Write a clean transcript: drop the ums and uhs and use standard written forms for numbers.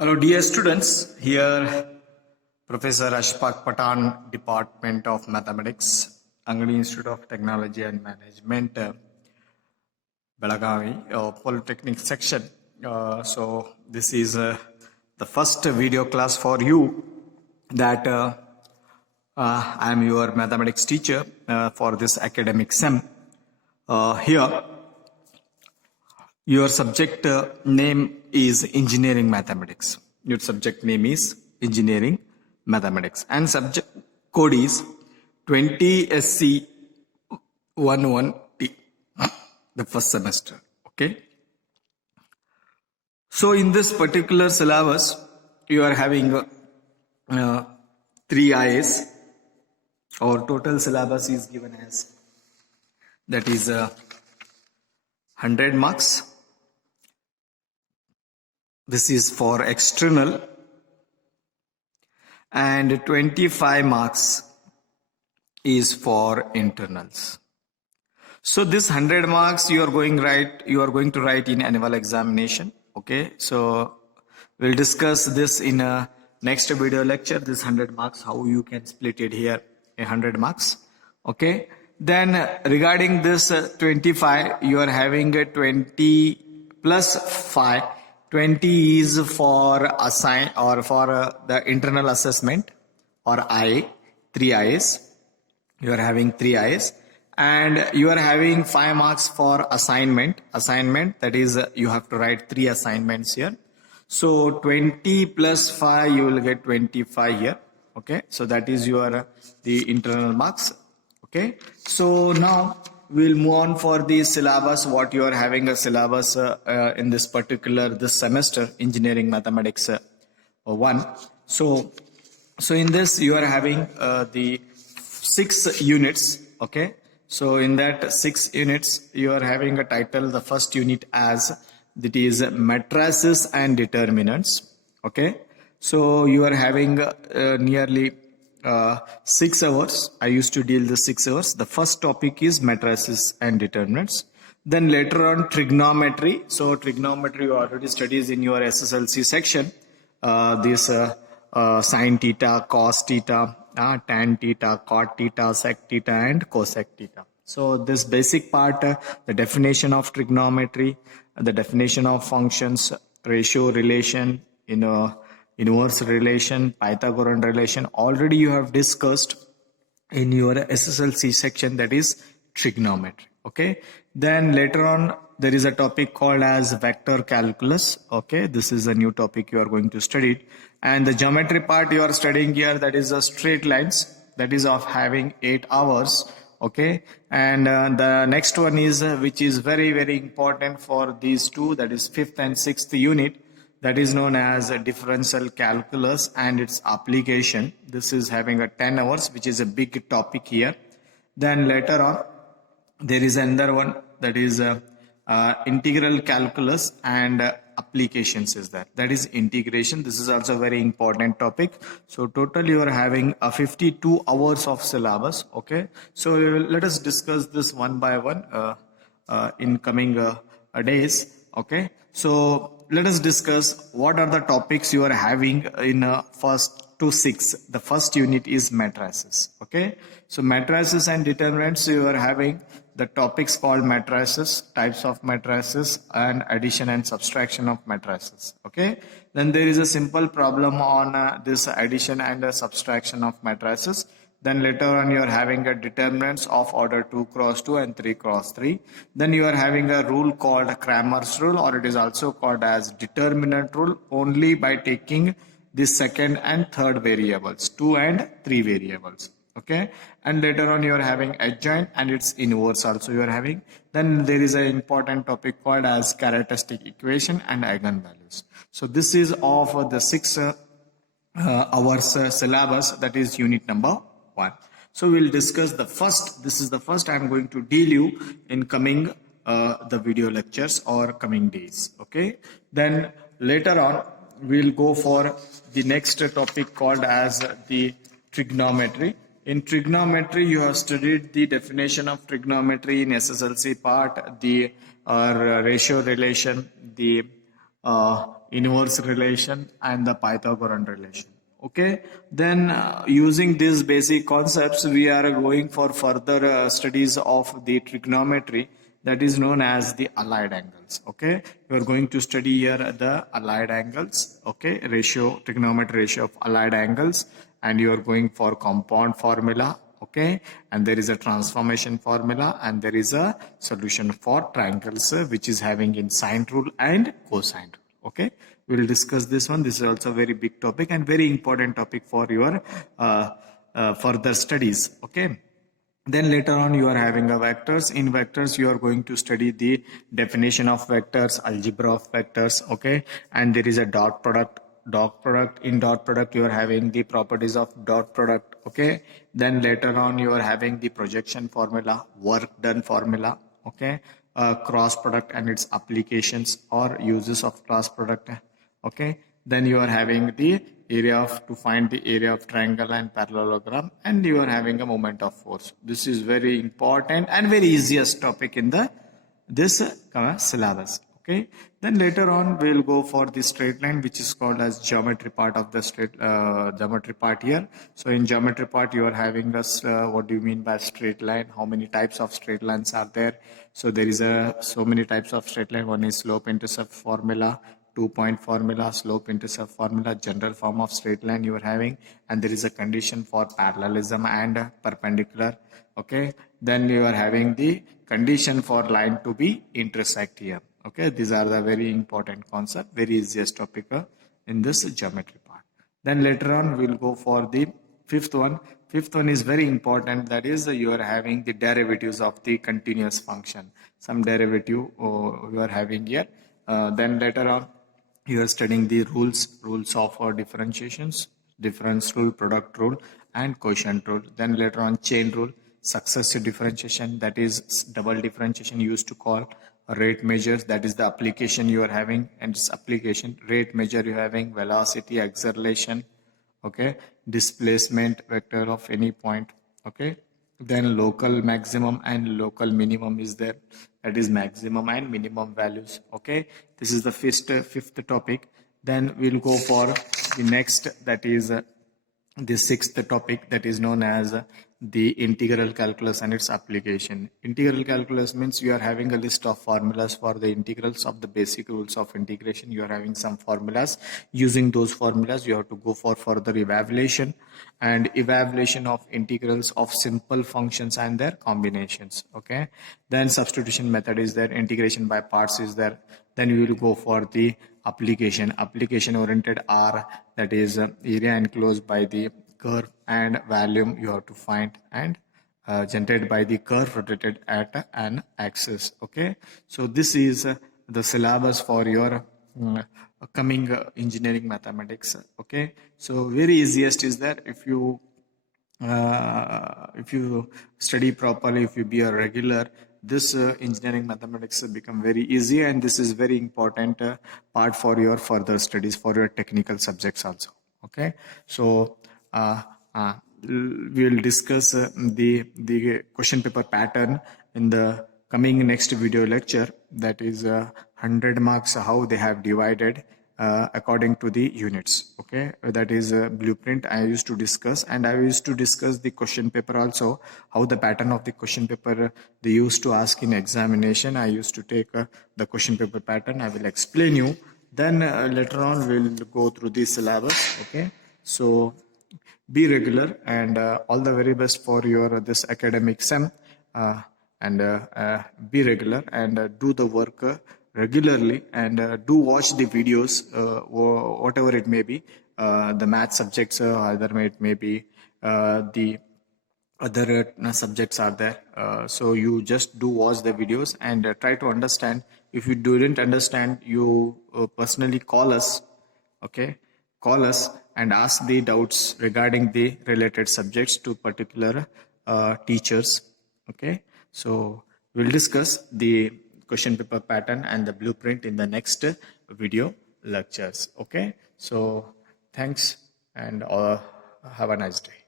Hello dear students, here Professor Ashfaq Patan, Department of Mathematics, Angadi Institute of Technology and Management, Belagavi, Polytechnic section. So this is the first video class for you that I am your mathematics teacher for this academic sem. Here your subject name is engineering mathematics. Your subject name is engineering mathematics and subject code is 20SC11T, the first semester. Okay. So in this particular syllabus, you are having 3 IAs. Our total syllabus is given as that is 100 marks. This is for external and 25 marks is for internals. So this 100 marks you are going to write in annual examination. Okay, so we'll discuss this in a next video lecture. This 100 marks, how you can split it here, 100 marks. Okay, then regarding this 25, you are having a 20 plus 5. 20 is for assign or for the internal assessment or IA, 3 IAs. You are having 3 IAs and you are having 5 marks for assignment. Assignment, that is you have to write 3 assignments here. So 20 plus 5, you will get 25 here. Okay, so that is your the internal marks. Okay, so now we'll move on for the syllabus. What you are having a syllabus in this semester, engineering mathematics 1. So in this you are having the 6 units. Okay, so in that 6 units you are having a title, the first unit as that is matrices and determinants. Okay, so you are having nearly 6 hours. I used to deal the 6 hours. The first topic is matrices and determinants. Then later on trigonometry. So trigonometry you already studied in your SSLC section. This sine theta, cos theta, tan theta, cot theta, sec theta and cosec theta. So this basic part, the definition of trigonometry, the definition of functions, ratio relation, inverse relation, Pythagorean relation, already you have discussed in your SSLC section, that is trigonometry. Okay, then later on there is a topic called as vector calculus. Okay, this is a new topic you are going to study, and the geometry part you are studying here, that is a straight lines, that is of having 8 hours. Okay, and the next one is which is very very important for these two, that is 5th and 6th unit, that is known as a differential calculus and its application. This is having a 10 hours, which is a big topic here. Then later on there is another one, that is integral calculus and applications is that is integration. This is also a very important topic. So total you are having 52 hours of syllabus. Okay, so let us discuss this one by one in coming days. Okay, so let us discuss what are the topics you are having in first to 6. The first unit is matrices. Okay, so matrices and determinants, you are having the topics called matrices, types of matrices and addition and subtraction of matrices. Okay, then there is a simple problem on this addition and subtraction of matrices. Then later on you are having a determinants of order 2 cross 2 and 3 cross 3. Then you are having a rule called Cramer's rule, or it is also called as determinant rule, only by taking the second and third variables, 2 and 3 variables. Okay, and later on you are having adjoint and its inverse also you are having. Then there is an important topic called as characteristic equation and eigenvalues. So this is of the 6 hours syllabus, that is unit number 1. So we'll discuss the first. This is the first I am going to deal you in coming the video lectures or coming days. Okay, then later on we'll go for the next topic called as the trigonometry. In trigonometry you have studied the definition of trigonometry in SSLC part, the ratio relation, the inverse relation and the Pythagorean relation. Okay, then using these basic concepts, we are going for further studies of the trigonometry that is known as the allied angles. Okay, you are going to study here the allied angles. Okay, trigonometry ratio of allied angles, and you are going for compound formula. Okay, and there is a transformation formula, and there is a solution for triangles which is having in sine rule and cosine rule. Okay, we will discuss this one. This is also a very big topic and very important topic for your further studies. Okay, then later on you are having a vectors. In vectors you are going to study the definition of vectors, algebra of vectors. Okay, and there is a dot product. In dot product you are having the properties of dot product. Okay, then later on you are having the projection formula, work done formula. Okay, cross product and its applications or uses of cross product. Okay, then you are having the area of to find the area of triangle and parallelogram, and you are having a moment of force. This is very important and very easiest topic in the this syllabus. Okay, then later on we will go for the straight line, which is called as geometry part of the straight geometry part here. So in geometry part you are having this what do you mean by straight line, how many types of straight lines are there. So there is so many types of straight line. One is slope intercept formula, 2-point formula, slope intercept formula, general form of straight line you are having, and there is a condition for parallelism and perpendicular. Okay, then you are having the condition for line to be intersect here. Okay, these are the very important concept, very easiest topic in this geometry part. Then later on we will go for the fifth one. Fifth one is very important, that is you are having the derivatives of the continuous function. Some derivative you are having here. Then later on you are studying the rules of differentiations, difference rule, product rule, and quotient rule. Then later on chain rule, successive differentiation, that is double differentiation used to call rate measures, that is the application you are having, and its application rate measure you are having velocity, acceleration, okay, displacement vector of any point. Okay, then local maximum and local minimum is there, that is maximum and minimum values. Okay, this is the fifth topic. Then we'll go for the next, that is the sixth topic, that is known as the integral calculus and its application. Integral calculus means you are having a list of formulas for the integrals of the basic rules of integration. You are having some formulas. Using those formulas you have to go for further evaluation of integrals of simple functions and their combinations. Okay, then substitution method is there, integration by parts is there. Then we will go for the application oriented R, that is area enclosed by the curve and volume you have to find, and generated by the curve rotated at an axis. Okay, so this is the syllabus for your coming engineering mathematics. Okay, so very easiest is that if you study properly, if you be a regular, this engineering mathematics become very easy, and this is very important part for your further studies for your technical subjects also. Okay, so we will discuss the question paper pattern in the coming next video lecture, that is 100 marks, how they have divided according to the units. Okay, that is blueprint I used to discuss, and I used to discuss the question paper also, how the pattern of the question paper they used to ask in examination. I used to take the question paper pattern, I will explain you. Then later on we'll go through the syllabus. Okay, so be regular, and all the very best for your this academic sem, and be regular and do the work regularly, and do watch the videos, whatever it may be, the math subjects, either it may be the other subjects are there, so you just do watch the videos and try to understand. If you didn't understand, you personally call us. Okay, call us and ask the doubts regarding the related subjects to particular teachers. Okay, so we'll discuss the question paper pattern and the blueprint in the next video lectures. Okay, so thanks, and have a nice day.